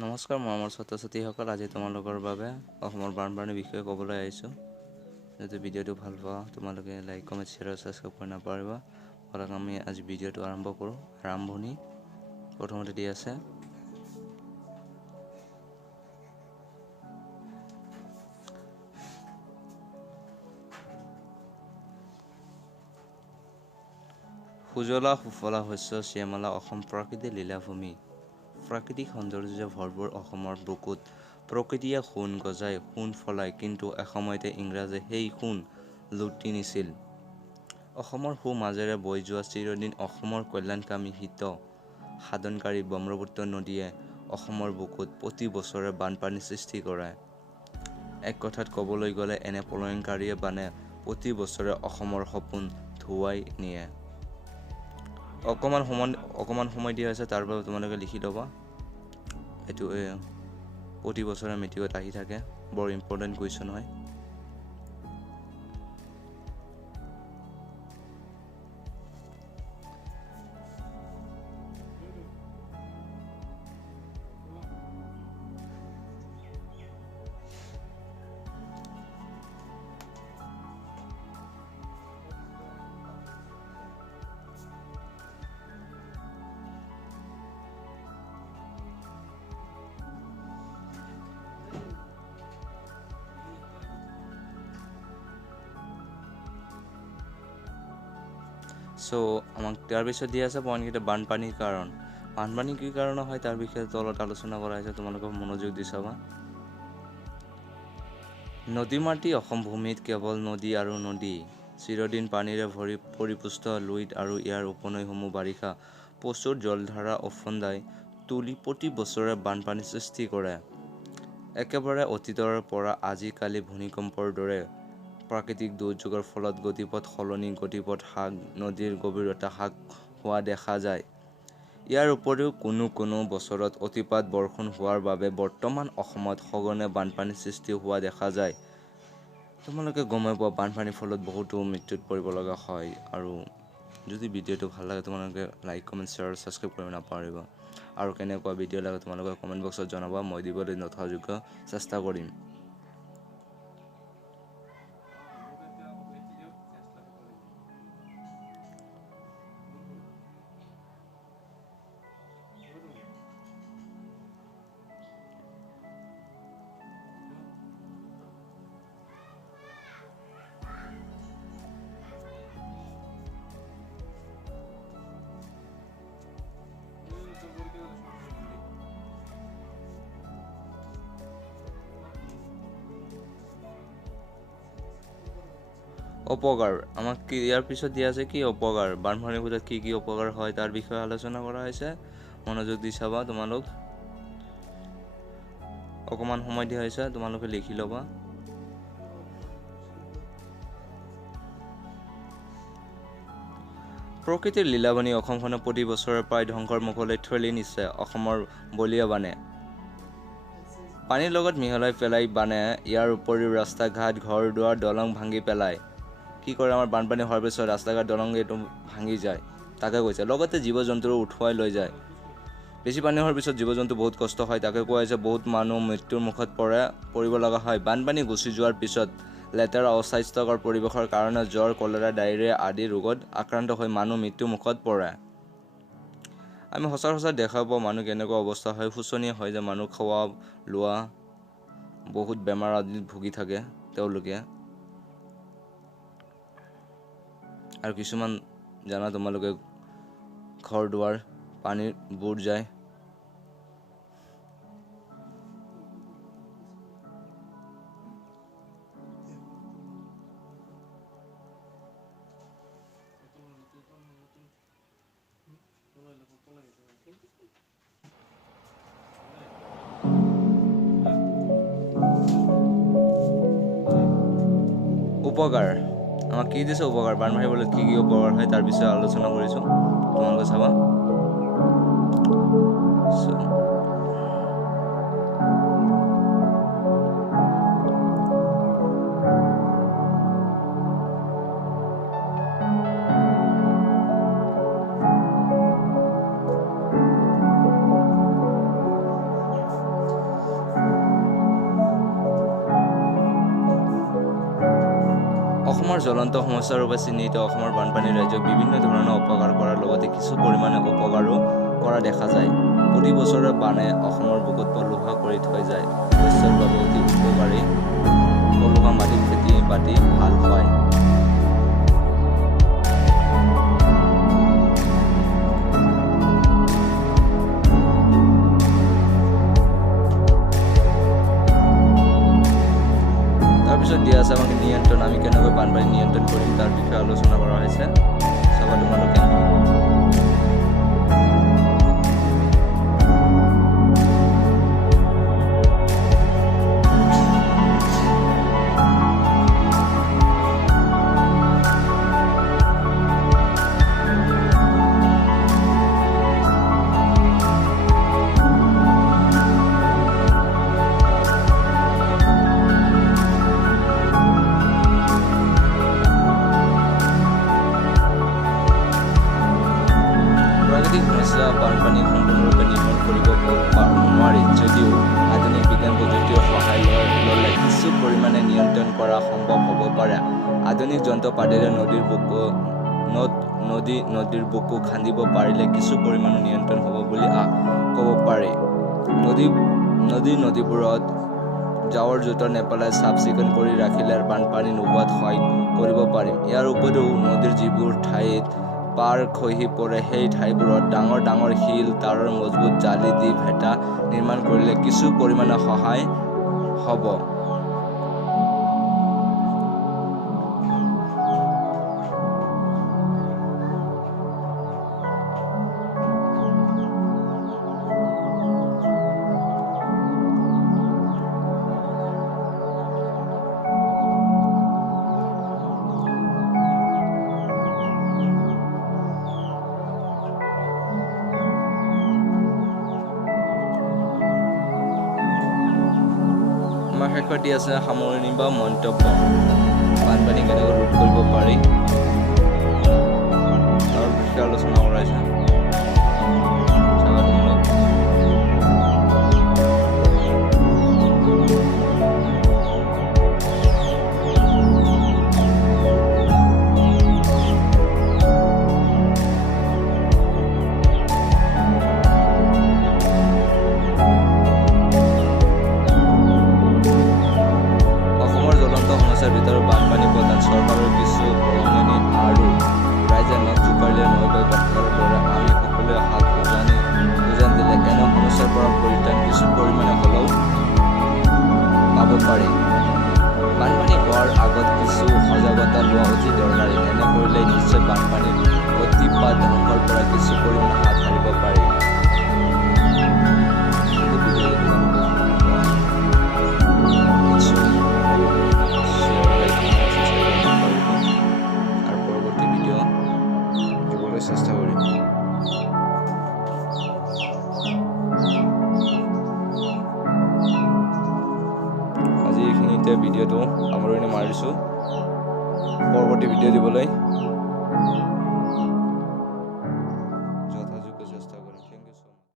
নমস্কাৰ মৰমৰ ছাত্ৰ-ছাত্ৰীসকল, আজি তোমালোকৰ বাবে অসমৰ বানপানীৰ বিষয়ে ক'বলৈ আহিছোঁ। যদি ভিডিঅ'টো ভাল পোৱা তোমালোকে লাইক, কমেণ্ট, শ্বেয়াৰ আৰু ছাবস্ক্ৰাইব কৰি নাপাহৰিবা। ব'লক আমি আজি ভিডিঅ'টো আৰম্ভ কৰোঁ। আৰম্ভণি প্ৰথমতে দি আছে। সুজলা সুফলা শস্য শ্যামলা অসম প্ৰাকৃতিক লীলাভূমি। প্ৰাকৃতিক সৌন্দৰ্য্য ভৰপূৰ অসমৰ বুকুত প্ৰকৃতিয়ে সোণ গজাই সোণ ফলায়, কিন্তু এসময়তে ইংৰাজে সেই সোণ লুটি নিছিল। অসমৰ মাজেৰে বৈ যোৱা চিৰদিন অসমৰ কল্যাণকামী হিত সাধনকাৰী ব্ৰহ্মপুত্ৰ নদীয়ে অসমৰ বুকুত প্ৰতি বছৰে বানপানী সৃষ্টি কৰে। এক কথাত ক'বলৈ গ'লে এনে প্ৰলয়ংকাৰী বানে প্ৰতি বছৰে অসমৰ সপোন ধুৱাই নিয়ে। অকণমান সময় দিয়া আছে, তাৰ বাবে তোমালোকে লিখি ল'বা। এইটো প্ৰতি বছৰে মেট্ৰিকত আহি থাকে, বৰ ইম্পৰ্টেণ্ট কুৱেশ্যন হয়। আমাক তাৰপিছত দিয়া আছে পইণ্টকেইটা। বানপানীৰ কাৰণ। বানপানী কি কাৰণে হয় তাৰ বিষয়ে তলত আলোচনা কৰা হৈছে, তোমালোকক মনোযোগ দি চাবা। নদী মাটি অসম ভূমিত কেৱল নদী আৰু নদী। চিৰদিন পানীৰে পৰিপুষ্ট লুইত আৰু ইয়াৰ উপনৈসমূহ বাৰিষা প্ৰচুৰ জলধাৰা ওফন্দাই তুলি প্ৰতি বছৰে বানপানী সৃষ্টি কৰে। একেবাৰে অতীতৰ পৰা আজিকালি ভূমিকম্পৰ দৰে প্ৰাকৃতিক দুৰ্যোগৰ ফলত গতিপথ সলনি, গতিপথ হ্ৰাস, নদীৰ গভীৰতা হ্ৰাস হোৱা দেখা যায়। ইয়াৰ উপৰিও কোনো বছৰত অতিপাত বৰষুণ হোৱাৰ বাবে বৰ্তমান অসমত সঘনে বানপানীৰ সৃষ্টি হোৱা দেখা যায়। তোমালোকে গমেই পোৱা বানপানীৰ ফলত বহুতো মৃত্যুত পৰিব লগা হয়। আৰু যদি ভিডিঅ'টো ভাল লাগে তোমালোকে লাইক, কমেণ্ট, শ্বেয়াৰ আৰু ছাবস্ক্ৰাইব কৰিব নাপাহৰিবা। আৰু কেনেকুৱা ভিডিঅ' লাগে তোমালোকে কমেণ্ট বক্সত জনাবা, মই দিবলৈ যথাযোগ্য চেষ্টা কৰিম। অপকাৰ। আমাক ইয়াৰ পিছত দিয়া আছে কি অপকাৰ। বানপানীৰ ফলত কি কি অপকাৰ হয় তাৰ বিষয়ে আলোচনা কৰা হৈছে। মনোযোগ দি চাবা তোমালোক। অকণমান সময় দিয়া হৈছে, তোমালোকে লিখি ল'বা। প্ৰকৃতিৰ লীলাভূমি অসমখনক প্ৰতি বছৰে প্ৰায় ধ্বংসৰ মুখলৈ ঠেলি নিছে অসমৰ বলীয়া বানে। পানীৰ লগত মিহলাই পেলাই বানে ইয়াৰ উপৰিও ৰাস্তা ঘাট, ঘৰ দুৱাৰ, দলং ভাঙি পেলায়। কি কৰে আমাৰ বানপানী হোৱাৰ পিছত ৰাস্তা ঘাট, দলং এইটো ভাঙি যায়, তাকে কৈছে। লগতে জীৱ জন্তুৰো উঠুৱাই লৈ যায়। বেছি পানী হোৱাৰ পিছত জীৱ জন্তু বহুত কষ্ট হয়, তাকে কোৱা হৈছে। বহুত মানুহ মৃত্যুৰ মুখত পৰিব লগা হয়। বানপানী গুচি যোৱাৰ পিছত লেতেৰা অস্বাস্থ্যকৰ পৰিৱেশৰ কাৰণে জ্বৰ, কলেৰা, ডায়েৰিয়া আদি ৰোগত আক্ৰান্ত হৈ মানুহ মৃত্যুৰ মুখত পৰে। আমি সচৰাচৰ দেখা পাওঁ মানুহ কেনেকুৱা অৱস্থা হয়, শোচনীয় হয় যে মানুহ খোৱা লোৱা বহুত বেমাৰ আদিত ভুগি থাকে তেওঁলোকে। আৰু কিছুমান জানা তোমালোকে ঘৰ দুৱাৰ পানীৰ বুৰ যায়। উপকাৰ। আমাক কি দিছে উপকাৰ। বানপানীৰ ফলত কি কি উপকাৰ হয় তাৰ বিষয়ে আলোচনা কৰিছোঁ, তোমালোকে চাবা। অসমৰ জ্বলন্ত সমস্যাৰ ৰূপে চিহ্নিত অসমৰ বানপানী ৰাজ্যক বিভিন্ন ধৰণৰ উপকাৰ কৰাৰ লগতে কিছু পৰিমাণে অপকাৰো কৰা দেখা যায়। প্ৰতি বছৰে বানে অসমৰ বুকুত পলসুৱা কৰি থৈ যায়। শস্যৰ বাবে অতি উপকাৰী পলসুৱা মাটিত খেতি বাতি ভাল হয়। তাৰপিছত দিয়া আছে আমাক নিয়ন্ত্ৰণ, আমি কেনেকৈ বানপানী নিয়ন্ত্ৰণ কৰিম তাৰ বিষয়ে আলোচনা কৰা হৈছে। চাবা তোমালোকে। সমস্যা বানপানী সম্পূৰ্ণৰূপে নিৰ্মূল কৰিব নোৱাৰি যদিও আধুনিক বিজ্ঞান প্ৰযুক্তিৰ সহায় ল'লে কিছু পৰিমাণে নিয়ন্ত্ৰণ কৰা সম্ভৱ হ'ব পাৰে। আধুনিক যন্ত্ৰপাতিৰে নদীৰ বুকু খান্দিব পাৰিলে কিছু পৰিমাণে নিয়ন্ত্ৰণ হ'ব বুলি ক'ব পাৰি। নদীবোৰত জাবৰ জোঁথৰ নেপেলাই চাফ চিকুণ কৰি ৰাখিলে বানপানী নোহোৱাত সহায় কৰিব পাৰিম। ইয়াৰ উপৰিও নদীৰ যিবোৰ ঠাইত পাৰ খহি পৰে সেই ঠাইবোৰত ডাঙৰ শিল তাৰৰ মজবুত জালি দি ভেটা নিৰ্মাণ কৰিলে কিছু পৰিমাণে সহায় হ'ব। আমাৰ শেষত দি আছে সামৰণি বা মন্তব্য। বানপানী কেনেকৈ ৰোধ কৰিব পাৰি তাৰ বিষয়ে আলোচনা কৰাইছে। ভিতৰত বানপানী প্ৰধান চৰকাৰৰ কিছু প্ৰৰণনি আৰু ৰাইজে নখ জোকাৰিলে নৈ বাটৰ দৰে আমি সকলোৱে হাত উজান দিলে এনে সমস্যাৰ পৰা পৰিত্ৰাণ কিছু পৰিমাণে হ'লেও পাব পাৰি। বানপানী হোৱাৰ আগত কিছু সজাগতা লোৱা অতি দৰকাৰী। এনে কৰিলে নিশ্চয় বানপানীৰ অতিপাত ধ্বংসৰ পৰা কিছু পৰিমাণে হাত সাৰিব পাৰি। চেষ্টা কৰিম। আজি এইখিনিতে ভিডিঅ'টো সামৰণি মাৰিছোঁ। পৰৱৰ্তী ভিডিঅ' দিবলৈ